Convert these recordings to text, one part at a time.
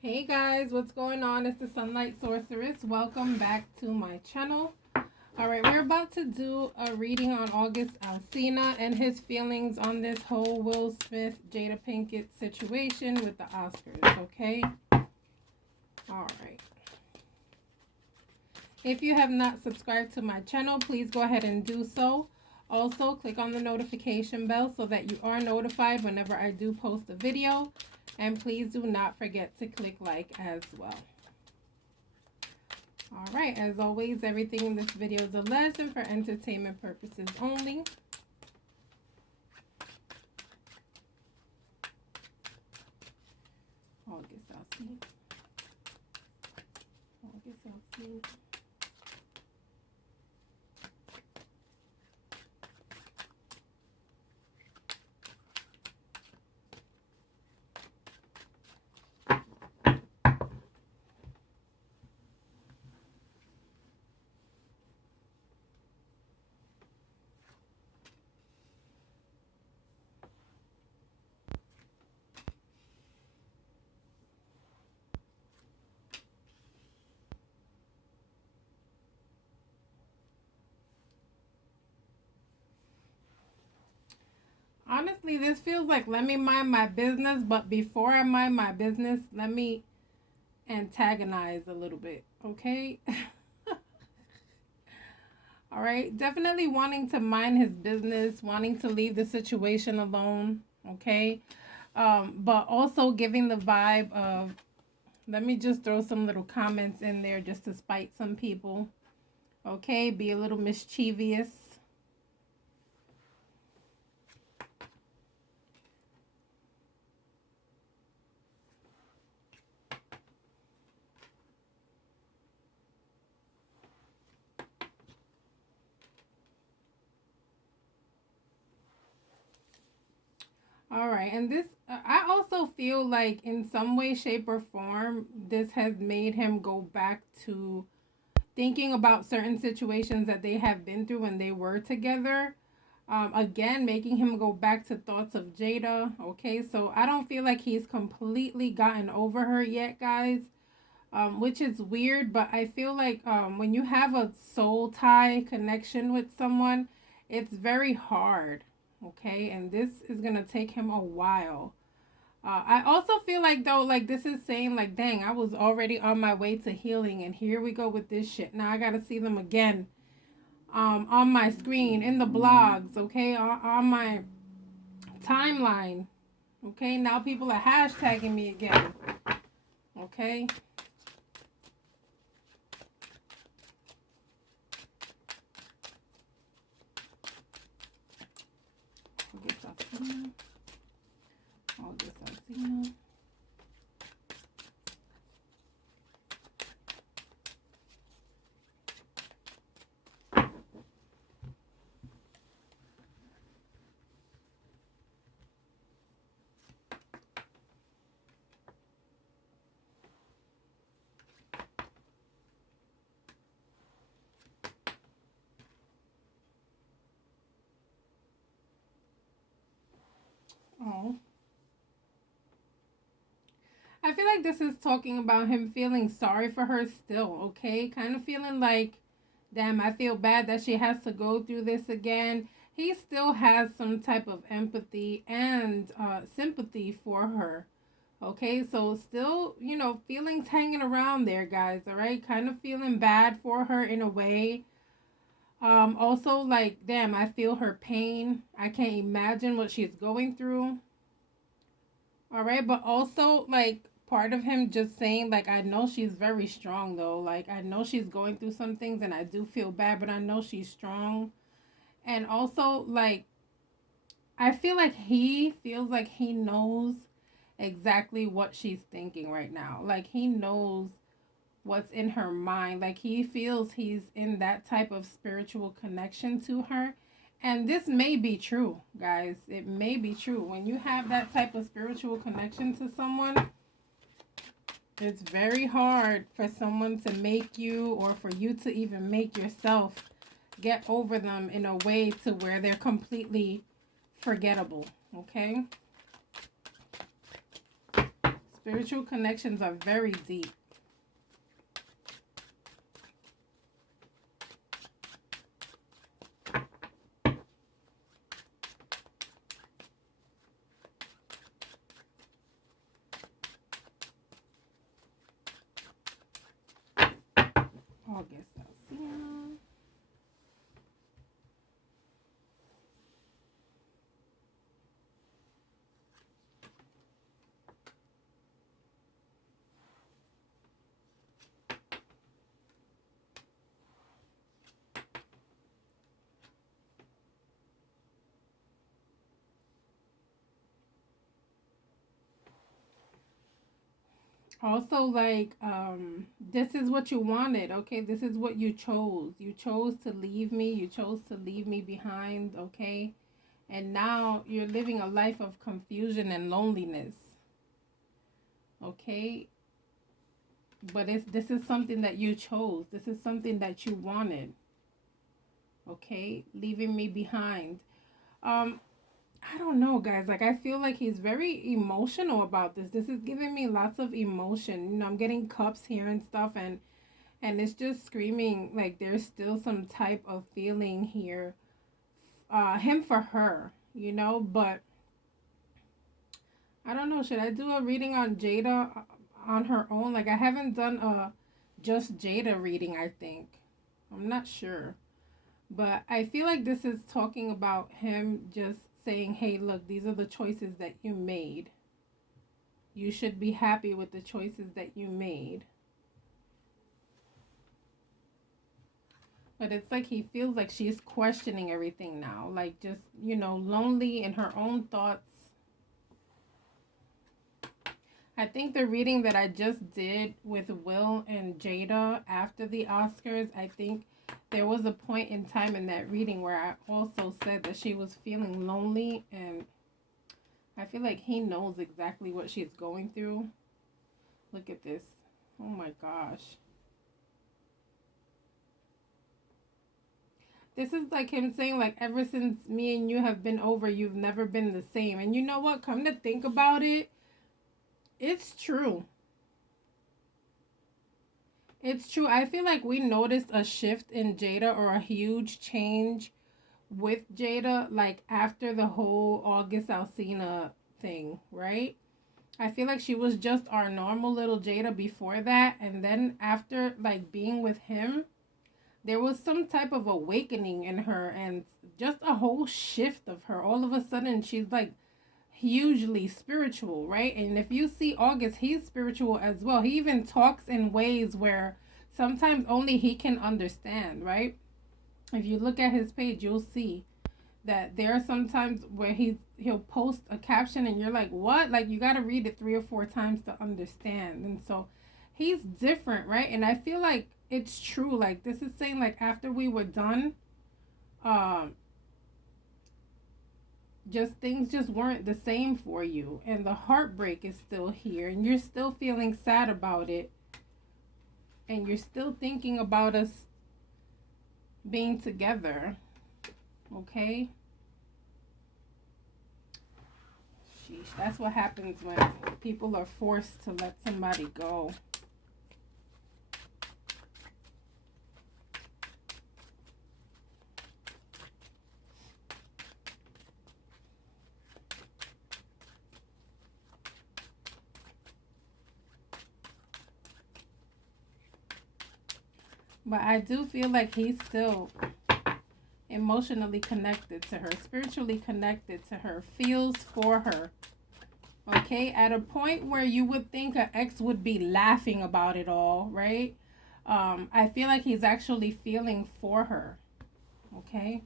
Hey guys, what's going on? It's the Sunlight Sorceress. Welcome back to my channel. Alright, we're about to do a reading on August Alsina and his feelings on this whole Will Smith, Jada Pinkett situation with the Oscars, okay? Alright. If you have not subscribed to my channel, please go ahead and do so. Also, click on the notification bell so that you are notified whenever I do post a video. And please do not forget to click like as well. Alright, as always, everything in this video is alleged and for entertainment purposes only. August, I'll see. August, I'll see. Honestly, this feels like let me mind my business, but before I mind my business, let me antagonize a little bit, okay? All right, definitely wanting to mind his business, wanting to leave the situation alone, okay? But also giving the vibe of, let me just throw some little comments in there just to spite some people, okay? Be a little mischievous. All right, and this, I also feel like in some way, shape, or form, this has made him go back to thinking about certain situations that they have been through when they were together. Again, making him go back to thoughts of Jada. Okay, so I don't feel like he's completely gotten over her yet, guys. Which is weird, but I feel like when you have a soul tie connection with someone, it's very hard. Okay, and this is gonna take him a while. I also feel like though, like this is saying like, dang, I was already on my way to healing, and here we go with this shit. Now I gotta see them again, on my screen, in the blogs, okay, on my timeline. Okay, now people are hashtagging me again. Okay. August Alsina. August Alsina. Oh. I feel like this is talking about him feeling sorry for her still, okay? Kind of feeling like, damn, I feel bad that she has to go through this again. He still has some type of empathy and sympathy for her. Okay, so still, you know, feelings hanging around there, guys, all right? Kind of feeling bad for her in a way. Also, like, damn, I feel her pain. I can't imagine what she's going through. All right, but also like part of him just saying like I know she's very strong though. Like I know she's going through some things and I do feel bad, but I know she's strong. And also like I feel like he feels like he knows exactly what she's thinking right now. Like he knows what's in her mind. Like he feels he's in that type of spiritual connection to her. And this may be true, guys. It may be true. When you have that type of spiritual connection to someone, it's very hard for someone to make you or for you to even make yourself get over them in a way to where they're completely forgettable, okay? Spiritual connections are very deep. August, Alsina. Also, like, this is what you wanted, okay? This is what you chose. You chose to leave me. You chose to leave me behind, okay? And now you're living a life of confusion and loneliness, okay? But this is something that you chose. This is something that you wanted, okay? Leaving me behind. Um, I don't know, guys. Like, I feel like he's very emotional about this. This is giving me lots of emotion. You know, I'm getting cups here and stuff, and it's just screaming like there's still some type of feeling here. Him for her, you know, but I don't know. Should I do a reading on Jada on her own? Like, I haven't done a just Jada reading, I think. I'm not sure. But I feel like this is talking about him just saying, hey, look, these are the choices that you made. You should be happy with the choices that you made. But it's like he feels like she's questioning everything now. Like, just, you know, lonely in her own thoughts. I think the reading that I just did with Will and Jada after the Oscars, I think there was a point in time in that reading where I also said that she was feeling lonely, and I feel like he knows exactly what she's going through. Look at this. Oh my gosh. This is like him saying, like, ever since me and you have been over, you've never been the same. And you know what? Come to think about it, it's true. It's true. I feel like we noticed a shift in Jada, or a huge change with Jada, like after the whole August Alsina thing, right? I feel like she was just our normal little Jada before that. And then after, like, being with him, there was some type of awakening in her and just a whole shift of her. All of a sudden, she's like hugely spiritual, right? And if you see August, he's spiritual as well. He even talks in ways where sometimes only he can understand, right? If you look at his page, you'll see that there are some times where he'll post a caption and you're like, what? Like, you got to read it 3 or 4 times to understand. And so he's different, right? And I feel like it's true. Like, this is saying, like, after we were done, um just things just weren't the same for you, and the heartbreak is still here, and you're still feeling sad about it, and you're still thinking about us being together, okay? Sheesh, that's what happens when people are forced to let somebody go. But I do feel like he's still emotionally connected to her, spiritually connected to her, feels for her. Okay, at a point where you would think an ex would be laughing about it all, right? I feel like he's actually feeling for her. Okay.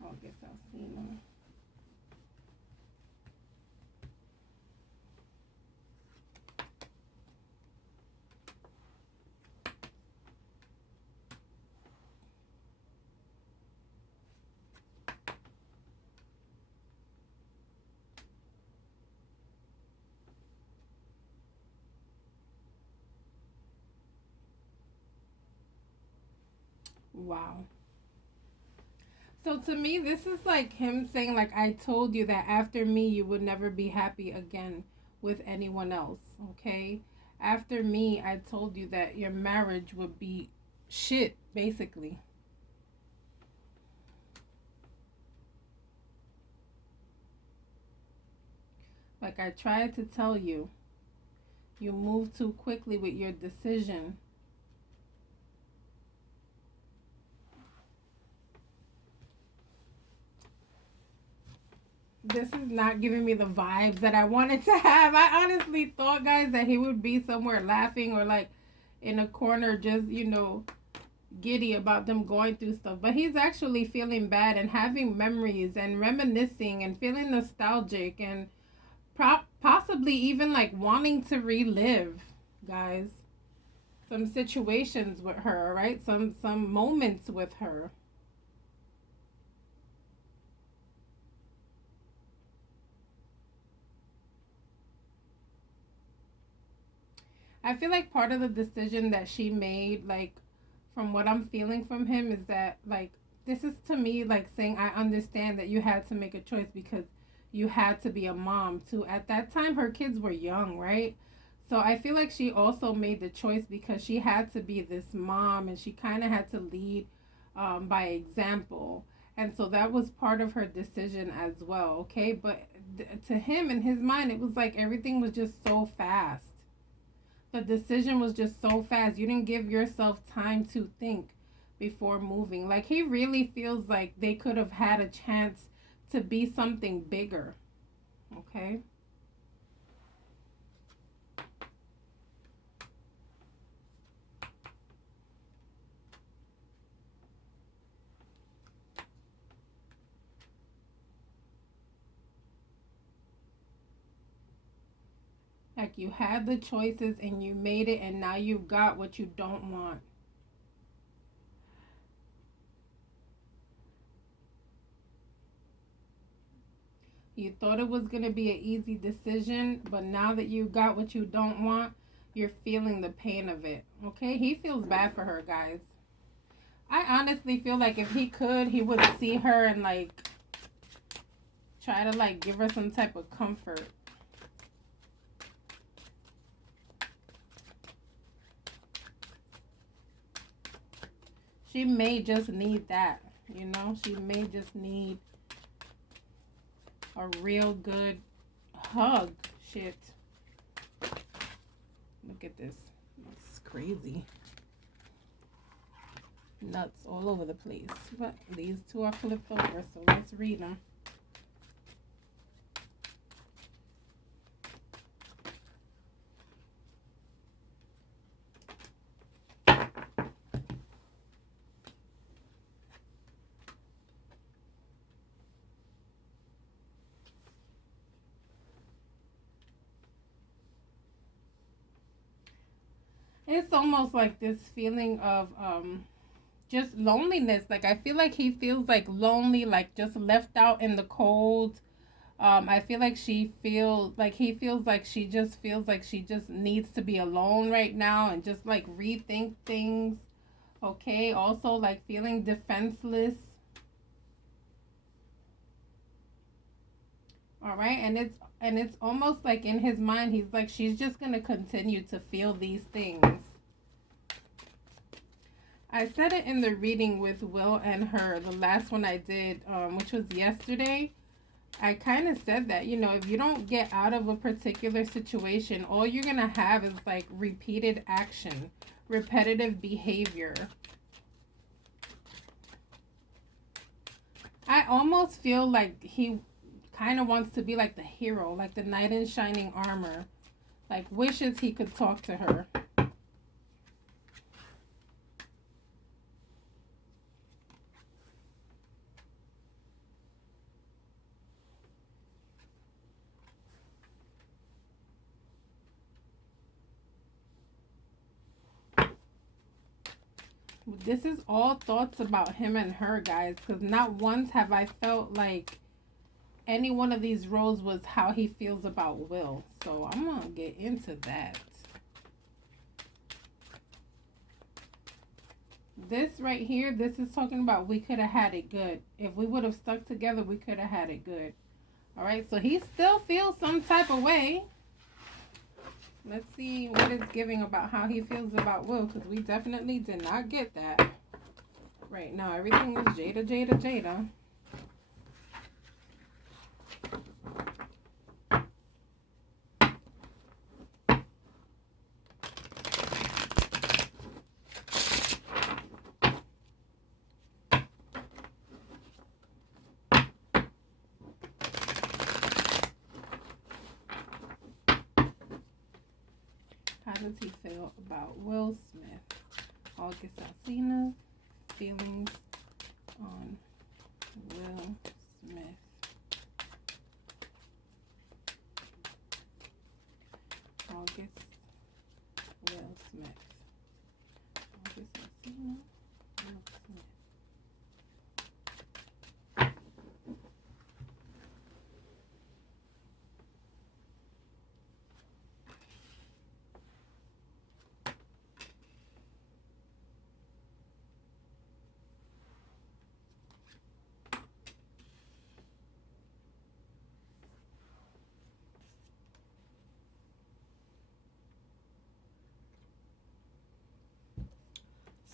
August Alsina. Wow. So to me, this is like him saying, like, I told you that after me, you would never be happy again with anyone else. Okay? After me, I told you that your marriage would be shit, basically. Like I tried to tell you, you moved too quickly with your decision. This is not giving me the vibes that I wanted to have. I honestly thought, guys, that he would be somewhere laughing or like in a corner, just, giddy about them going through stuff. But he's actually feeling bad and having memories and reminiscing and feeling nostalgic and possibly even like wanting to relive, guys, some situations with her, right? Some moments with her. I feel like part of the decision that she made, like, from what I'm feeling from him, is that, like, this is to me like saying, I understand that you had to make a choice because you had to be a mom too. At that time, her kids were young, right? So I feel like she also made the choice because she had to be this mom and she kind of had to lead by example. And so that was part of her decision as well, okay? But to him, in his mind, it was like everything was just so fast. The decision was just so fast. You didn't give yourself time to think before moving. Like he really feels like they could have had a chance to be something bigger. Okay? Like you had the choices and you made it and now you got what you don't want. You thought it was going to be an easy decision, but now that you got what you don't want, you're feeling the pain of it. Okay? He feels bad for her, guys. I honestly feel like if he could, he would see her and like try to like give her some type of comfort. She may just need that, She may just need a real good hug. Shit. Look at this. It's crazy. Nuts all over the place. But these two are flipped over, so let's read them. It's almost like this feeling of just loneliness. Like I feel like he feels like lonely, like just left out in the cold. I feel like she feels like he feels like she just feels like she just needs to be alone right now and just like rethink things. Okay. Also like feeling defenseless. All right. And it's almost like in his mind he's like she's just gonna continue to feel these things. I said it in the reading with Will and her, the last one I did, which was yesterday. I kind of said that, if you don't get out of a particular situation, all you're going to have is like repeated action, repetitive behavior. I almost feel like he kind of wants to be like the hero, like the knight in shining armor, like wishes he could talk to her. This is all thoughts about him and her, guys, because not once have I felt like any one of these roles was how he feels about Will. So I'm going to get into that. This right here, this is talking about we could have had it good. If we would have stuck together, we could have had it good. All right, so he still feels some type of way. Let's see what it's giving about how he feels about Will, because we definitely did not get that. Right now, everything is Jada, Jada, Jada. How does he feel about Will Smith? August Alsina, feelings on Will Smith. August Will Smith. August Alsina, Will Smith.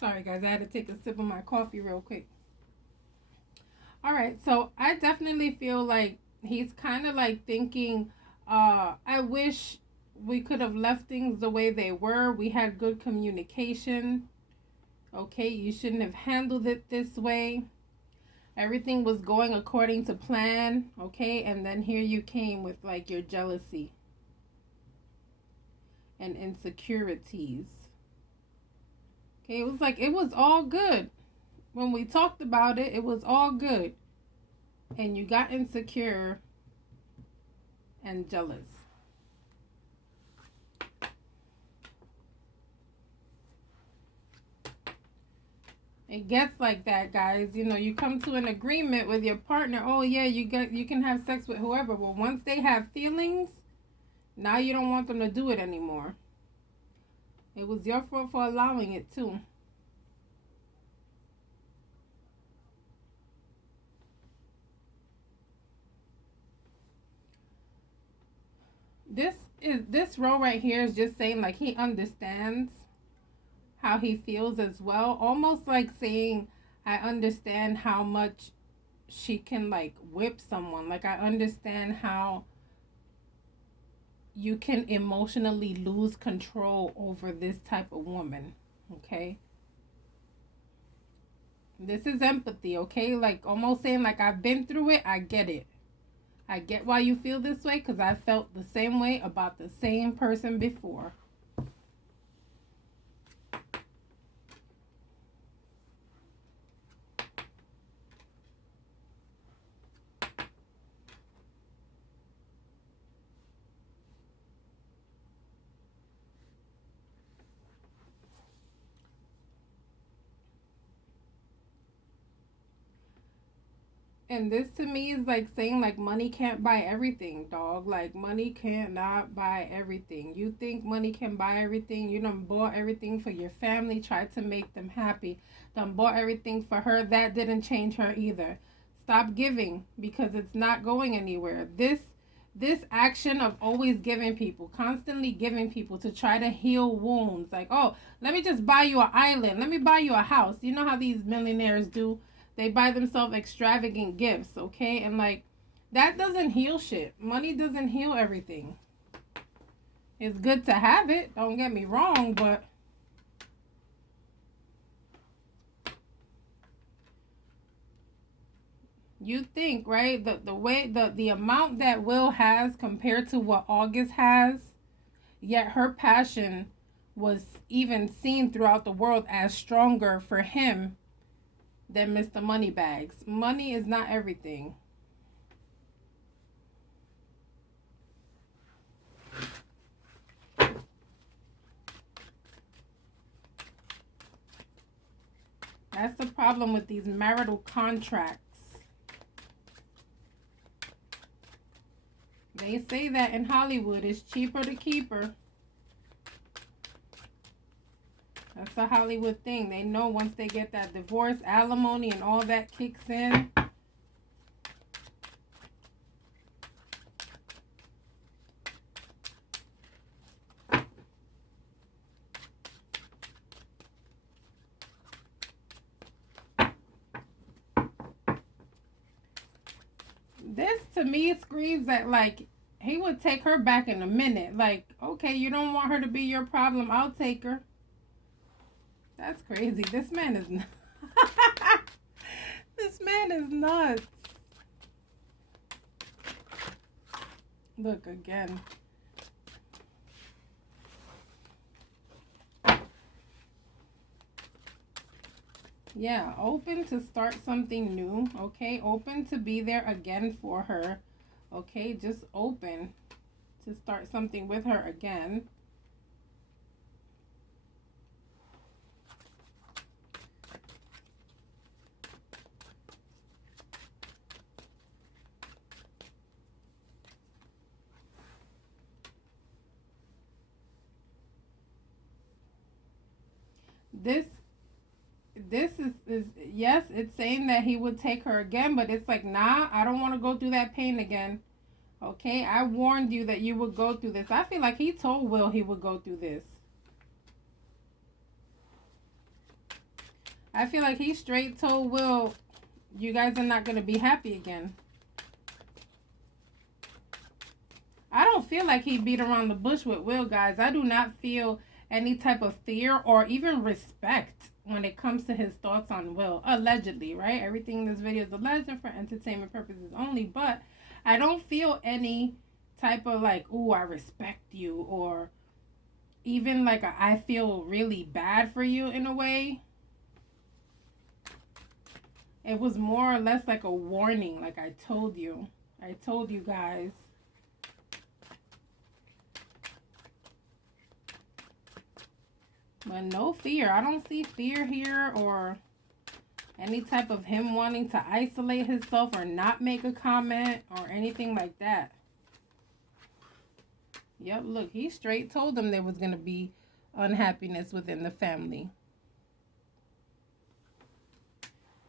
Sorry guys, I had to take a sip of my coffee real quick. All right, so I definitely feel like he's kind of like thinking, I wish we could have left things the way they were. We had good communication. Okay, you shouldn't have handled it this way. Everything was going according to plan. Okay, and then here you came with like your jealousy and insecurities. Okay, it was like it was all good. When we talked about it, it was all good. And you got insecure and jealous. It gets like that, guys. You know, you come to an agreement with your partner. Oh yeah, you can have sex with whoever. But once they have feelings, now you don't want them to do it anymore. It was your fault for allowing it too. This row right here is just saying like he understands how he feels as well. Almost like saying, I understand how much she can like whip someone. Like I understand how you can emotionally lose control over this type of woman. Okay? This is empathy, okay? Like almost saying like I've been through it, I get it. I get why you feel this way because I felt the same way about the same person before. And this to me is like saying like money can't buy everything, dog. Like money cannot buy everything. You think money can buy everything? You done bought everything for your family, tried to make them happy. Done bought everything for her. That didn't change her either. Stop giving because it's not going anywhere. This action of always giving people, constantly giving people to try to heal wounds. Like, oh, let me just buy you an island. Let me buy you a house. You know how these millionaires do? They buy themselves extravagant gifts, okay? And like that doesn't heal shit. Money doesn't heal everything. It's good to have it, don't get me wrong, but you think, right? The way the amount that Will has compared to what August has, yet her passion was even seen throughout the world as stronger for him than Mr. Moneybags. Money is not everything. That's the problem with these marital contracts. They say that in Hollywood it's cheaper to keep her. That's That's a Hollywood thing. They know once they get that divorce, alimony, and all that kicks in. This to me screams that like he would take her back in a minute. Like, okay, you don't want her to be your problem, I'll take her. That's crazy. This man is this man is nuts. Look again. Yeah, open to start something new, okay? Open to be there again for her, okay? Just open to start something with her again. This is yes, it's saying that he would take her again, but it's like, nah, I don't want to go through that pain again. Okay, I warned you that you would go through this. I feel like he told Will he would go through this. I feel like he straight told Will, you guys are not going to be happy again. I don't feel like he beat around the bush with Will, guys. I do not feel any type of fear or even respect when it comes to his thoughts on Will. Allegedly, right? Everything in this video is alleged for entertainment purposes only, but I don't feel any type of like, ooh, I respect you, or even like I feel really bad for you in a way. It was more or less like a warning, like I told you. I told you guys. But no fear. I don't see fear here or any type of him wanting to isolate himself or not make a comment or anything like that. Yep, look, he straight told them there was going to be unhappiness within the family.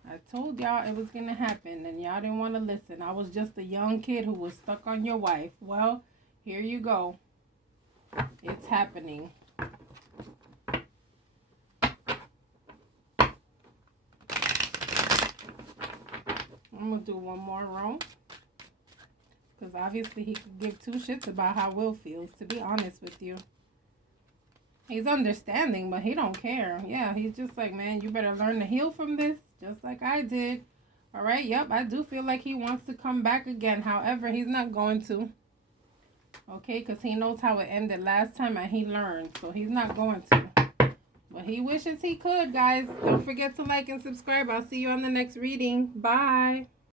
I told y'all it was going to happen and y'all didn't want to listen. I was just a young kid who was stuck on your wife. Well, here you go. It's happening. I'm going to do one more row. Because obviously he could give two shits about how Will feels, to be honest with you. He's understanding, but he don't care. Yeah, he's just like, man, you better learn to heal from this, just like I did. All right, yep, I do feel like he wants to come back again. However, he's not going to. Okay, because he knows how it ended last time and he learned. So he's not going to. But he wishes he could, guys. Don't forget to like and subscribe. I'll see you on the next reading. Bye.